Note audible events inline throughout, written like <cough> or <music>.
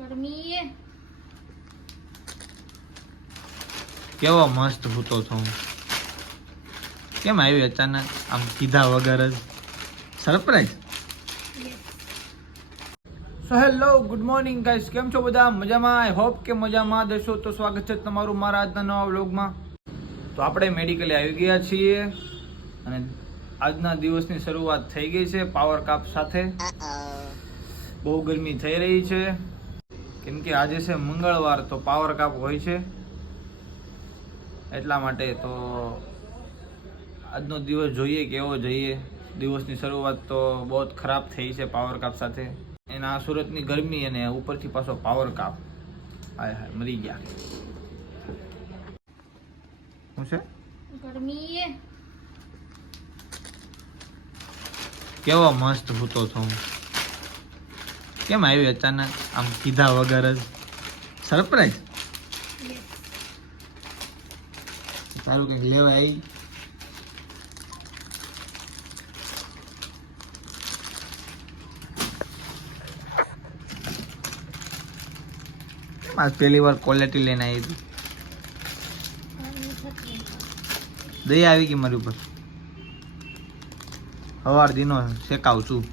ગરમી કેવો મસ્ત હૂતો થઉં કેમ આવ્યું અચાનક? આમ કીધા વગર જ. Surprise. So hello good morning guys કેમ છો બધા? મજામાં? આઈ હોપ કે મજામાં દેશો તો સ્વાગત છે તમારું મારા આજના નવા વ્લોગમાં. તો આપણે મેડિકલે આવી ગયા છીએ. અને આજના દિવસની શરૂઆત થઈ ગઈ છે પાવર કાપ સાથે. બહુ ગરમી થઈ રહી છે. કેમ કે આજે છે મંગળવાર તો પાવર કાપ હોય છે. એટલા માટે તો આજનો દિવસ જોઈએ કેવો જઈએ. દિવસની શરૂઆત તો બહુ જ ખરાબ થઈ છે પાવર કાપ સાથે. એના સુરતની ગરમી અને ઉપરથી પાછો પાવર કાપ હાય હાય મરી ગયા. શું છે? ગરમી કેવો મસ્ત હૂતો થઉં કેમ આવ્યું અચાનક? આમ કીધા વગર જ. સરપ્રાઈઝ? તારું કંઈક લેવા આવી આજ પહેલી વાર ક્વોલિટી લઈને આવી હતી? દઈ આવી ગઈ મારી ઉપર? સવાર દીનો શેકાવ છું.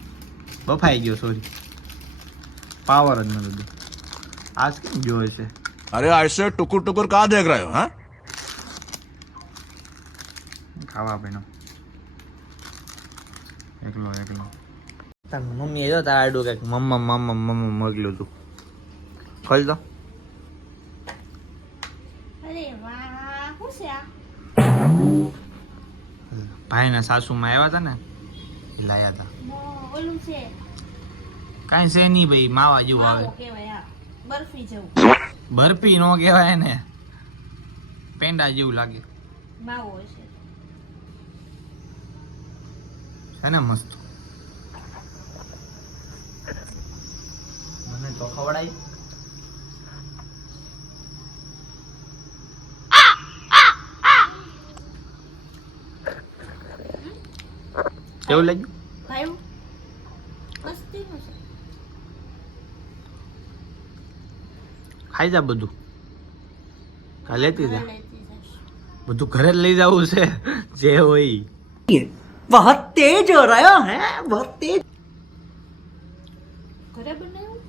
બફાઈ ગયો સોરી પાવર જ નથી. આજ કેમ જોવે છે? અરે આઈસે ટુકુર ટુકુર કા દેખ રહ્યો હા? ખાવા પીનો એકલો એકલો. તાર મમ્મી જો તારા આડું કંઈક મમ્મા મમ્મા મમ્મા મગલું તું. ખોલ તો. ભાઈ ભાઈના સાસુમાં આવ્યા હતા ને લાયા હતા ઓલું છે. કાંઈ છે નહીં ભાઈ માવા જેવું આવે. બરફી જેવું. બરફી નો કહેવાય ને. પેંડા જેવું લાગે. માવો છે છે ને મસ્ત. મને તો ખવડાય. કેવું લાગ્યું ભાઈ મસ્તીનું છે ખાઈ જા બધું. કા લેતી જા. બધું ઘરે જ લઈ જવું છે. જે હોય બહુત તેજ હો રહ્યો હે બહુત તેજ. ઘરે બનાવ્યું?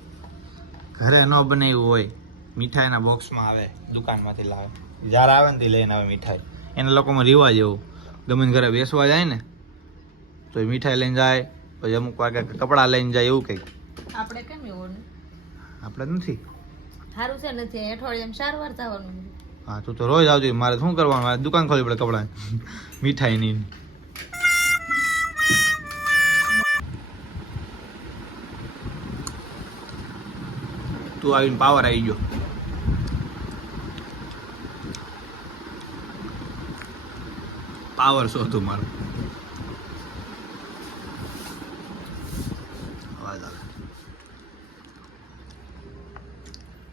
ઘરે ન બનાવ્યું હોય. મીઠાઈના બોક્સમાં આવે દુકાનમાંથી લાવે. જ્યારે આવે ને લઈને આવે મીઠાઈ. એના લોકોમાં રિવાજ એવો. ગમે ઘરે બેસવા જાય ને તો મીઠાઈ લઈને જાય પછી અમુક વાગે કપડા લઈને જાય એવું કંઈક. આપણે કેમ એવું આપણે નથી. સારું છે, નથી અઠવાડિયામાં સારવાર થવાનું હા, તું તો રોજ આવજો, મારે શું કરવાનું? મારે દુકાન ખોલવી પડે કપડાં. મીઠાઈની. તું આવીને પાવર આવી ગયો. પાવર શોધું મારું.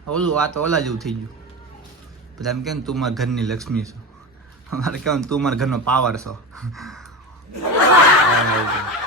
ઓલું આ તો ઓલા જેવું થઈ ગયું. બધા એમ કે તું મારા ઘરની લક્ષ્મી છો. અમારે કહેવાય તું મારા ઘરનો પાવર છો. <laughs>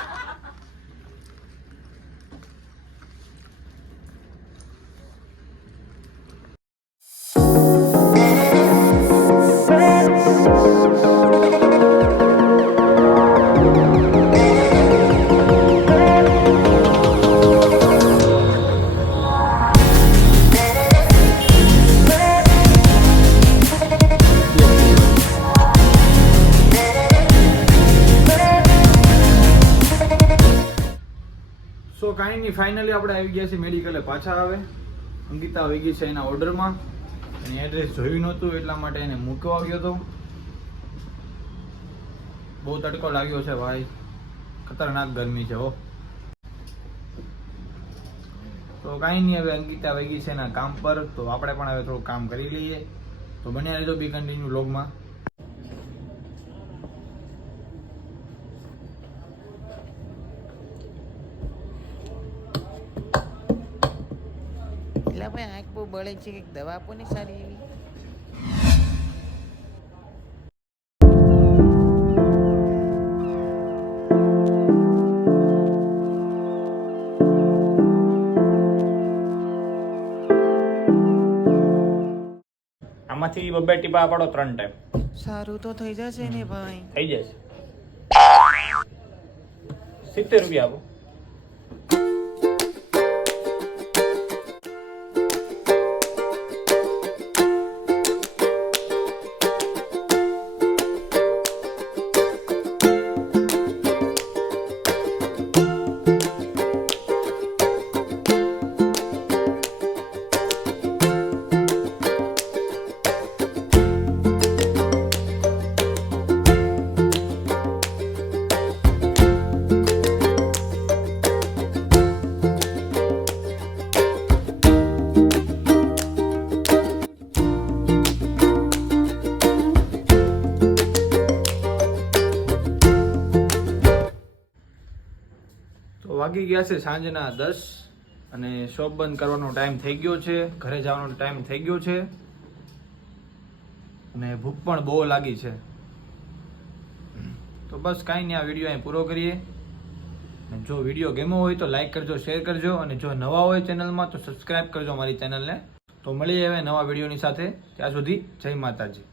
સો કાંઈ નહીં ફાઇનલી આપણે આવી ગયા છીએ મેડિકલે પાછા આવે અંકિતા આવી ગઈ છે એના ઓર્ડરમાં અને એડ્રેસ જોયું નહોતું, એટલા માટે એને મૂકવા આવ્યો હતો બહુ તડકો લાગ્યો છે ભાઈ. ખતરનાક ગરમી છે, હો. તો કાંઈ નહીં, હવે અંકિતા આવી ગઈ છે એના કામ પર. તો આપણે પણ હવે થોડું કામ કરી લઈએ. તો બન્યા રહેજો બી કન્ટિન્યુ લોગમાં એટલે ભાઈ આંખ બહુ બળે છે કે દવા આપો ને સારી એવી. આમાંથી બબે ટીપા પડો ત્રણ ટાઈમ સારું તો થઈ જશે ને ભાઈ. થઈ જશે. સિત્તેર રૂપિયા આપો. તો વાગી ગયા છે સાંજના દસ અને શોપ બંધ કરવાનો ટાઈમ થઈ ગયો છે. ઘરે જવાનો ટાઈમ થઈ ગયો છે. અને ભૂખ પણ બહુ લાગી છે. તો બસ કાંઈ નહીં, આ વીડિયો અહીં પૂરો કરીએ. અને જો વીડિયો ગમ્યો હોય તો લાઈક કરજો, શેર કરજો. અને જો નવા હોય ચેનલમાં તો સબસ્ક્રાઈબ કરજો મારી ચેનલને. તો મળીએ હવે નવા વિડીયોની સાથે. ત્યાં સુધી જય માતાજી.